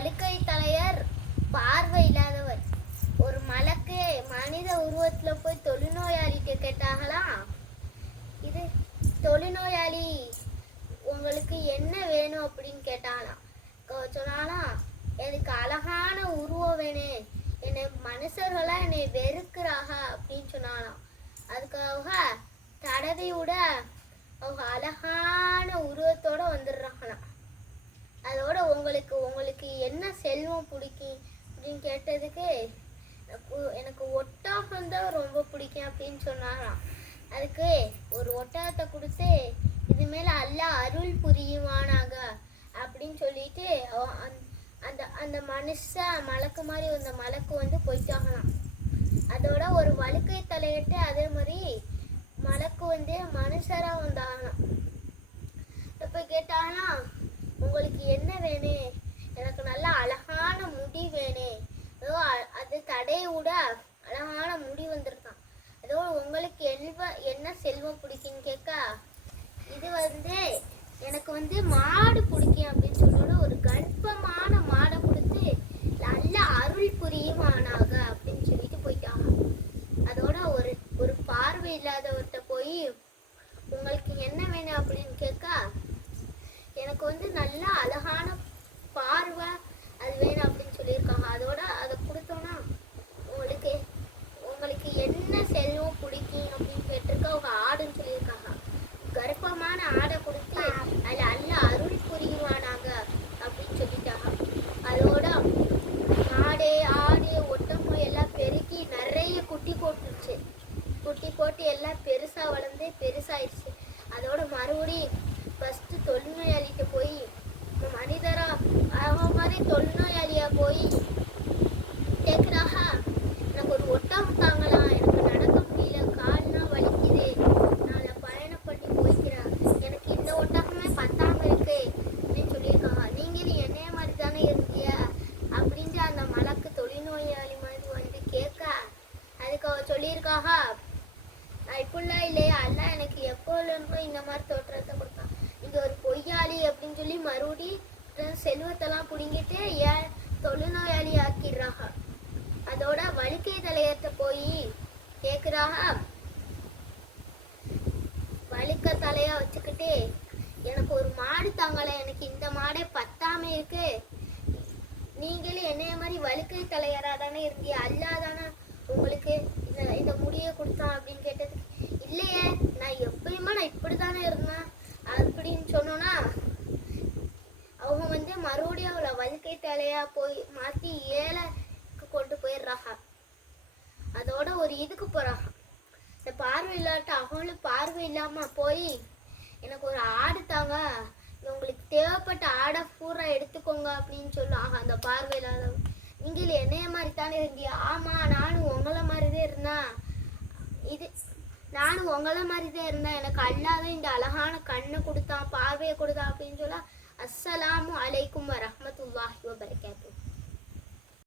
வழுக்கை தலையர் பார்வை இல்லாதவர். ஒரு மலக்கு மனித உருவத்துல போய் தொழுநோயாளிகிட்ட கேட்டாங்களாம், இது தொழுநோயாளி உங்களுக்கு என்ன வேணும் அப்படின்னு கேட்டாங்களாம். சொன்னாலாம், எனக்கு அழகான உருவம் வேணும், என்னை மனுஷர்களா என்னை வெறுக்கிறாங்க அப்படின்னு சொன்னாலாம். அதுக்காக தடவை விட அவங்க அழகான உருவத்தோட வந்துடுறாங்களாம். அதோட உங்களுக்கு என்ன செல்வம் பிடிக்கும் அப்படின்னு கேட்டதுக்கு எனக்கு ஒட்டகம் தான் ரொம்ப பிடிக்கும் அப்படின்னு சொன்னாராம். அதுக்கு ஒரு ஒட்டகத்தை கொடுத்து இது மேல அல்லாஹ் அருள் புரியுவானாங்க அப்படின்னு சொல்லிட்டு அந்த அந்த மலக்கு மாதிரி அந்த மலக்கு வந்து போயிட்டாங்களாம். அதோட ஒரு வழுக்கை தலையிட்டு அதே மாதிரி மலக்கு வந்து மனுஷரா வந்தாங்களாம். இப்ப கேட்டாங்களாம், உங்களுக்கு என்ன வேணும், எனக்கு நல்ல அழகான முடி வேணும், அது தடையை விட அழகான முடி வந்துருக்கான். அதோ உங்களுக்கு என்ன செல்வம் பிடிக்குன்னு கேட்க, இது வந்து எனக்கு வந்து மாடு பிடிக்கும் அப்படின்னு சொன்னோட ஒரு கர்ப்பமான மாடை கொடுத்து நல்ல அருள் புரியுமானாக அப்படின்னு சொல்லிட்டு போயிட்டாங்க. அதோட ஒரு பார்வை இல்லாதவர்கிட்ட போய் உங்களுக்கு என்ன வேணும் அப்படின்னு கேட்க, எனக்கு வந்து நல்ல அழகான பார்வை அது வேணும் அப்படின்னு சொல்லியிருக்காங்க. அதோட அதை கொடுத்தோன்னா உங்களுக்கு என்ன செல்வம் பிடிக்கும் அப்படின்னு கேட்டிருக்க, அவங்க ஆடுன்னு சொல்லியிருக்காங்க. கர்ப்பமான ஆடை கொடுத்து அதில் நல்ல அருள் புரியுவானாங்க அப்படின்னு சொல்லிட்டாங்க. அதோட மாடு ஆடு ஒட்டகம் எல்லாம் பெருக்கி நிறைய குட்டி போட்டுருச்சு. குட்டி போட்டு எல்லாம் பெருசா வளர்ந்து பெருசாயிடுச்சு. அதோட மறுபடியும் ஃபர்ஸ்ட் தொழுநோயாளிகிட்ட போய் மனிதரா அவங்க மாதிரி தொழுநோயாளியா போய் கேட்குறாங்க, எனக்கு ஒரு ஒட்டகம் தாங்கலாம், எனக்கு நடக்க முடியல, கால்லாம் வலிக்குது, நான் பயணம் பண்ணி போய்க்கிறேன், எனக்கு இந்த ஒட்டகமே பத்தாம இருக்கு அப்படின்னு சொல்லியிருக்காங்க. நீங்களும் என்னைய மாதிரி தானே இருந்தீங்க அப்படின்ட்டு அந்த மலக்கு தொழுநோயாளி மாதிரி வந்து கேட்க, அதுக்கு அவ சொல்லியிருக்காங்க, நான் இப்படிலாம் இல்லையா, அல்ல எனக்கு எப்போதும் இந்த மாதிரி தோற்றத்தை கொடுத்தான், இங்க ஒரு பொய்யாளி அப்படின்னு சொல்லி மறுபடியும் செல்வத்தெல்லாம் பிடிங்கிட்டு ஏன் தொழுநோயாளி ஆக்கிடுறாங்க. அதோட வழுக்கை தலையர்கிட்ட போய் கேக்குறாங்க, வழுக்க தலையா வச்சுக்கிட்டு எனக்கு ஒரு மாடு தாங்கல, எனக்கு இந்த மாடே பத்தாம இருக்கு, நீங்களும் என்னைய மாதிரி வழுக்கை தலையரா தானே இருந்தீங்க, அல்லா தானே உங்களுக்கு இந்த முடியை கொடுத்தான் அப்படின்னு கேட்டது, இல்லையே நான் எப்பயுமே நான் இப்படித்தானே இருந்தேன் அப்படின்னு சொன்னோன்னா அவங்க வந்து மறுபடியும் அவளை வழுக்கை தலையா போய் மாத்தி ஏழைக்கு கொண்டு போயிடுறாங்க. அதோட ஒரு இதுக்கு போறாங்க. இந்த பார்வை இல்லாட்ட அவங்களும் பார்வை இல்லாம போய் எனக்கு ஒரு ஆடு தாங்க, உங்களுக்கு தேவைப்பட்ட ஆடை பூரா எடுத்துக்கோங்க அப்படின்னு சொல்லுவாங்க. அந்த பார்வை இல்லாதவங்க, நீங்களும் என்னைய மாதிரி தானே இருந்தீங்க, ஆமா நானும் உங்களை மாதிரிதான் இருந்தேன், நானும் உங்களை மாதிரிதான் இருந்தேன், எனக்கு அல்லாதான் இந்த அழகான கண்ணை கொடுத்தான் பார்வையை கொடுத்தான் அப்படின்னு சொல்ல, அஸ்ஸலாமு அலைக்கும் வரஹ்மத்துல்லாஹி வபரகாத்துஹு.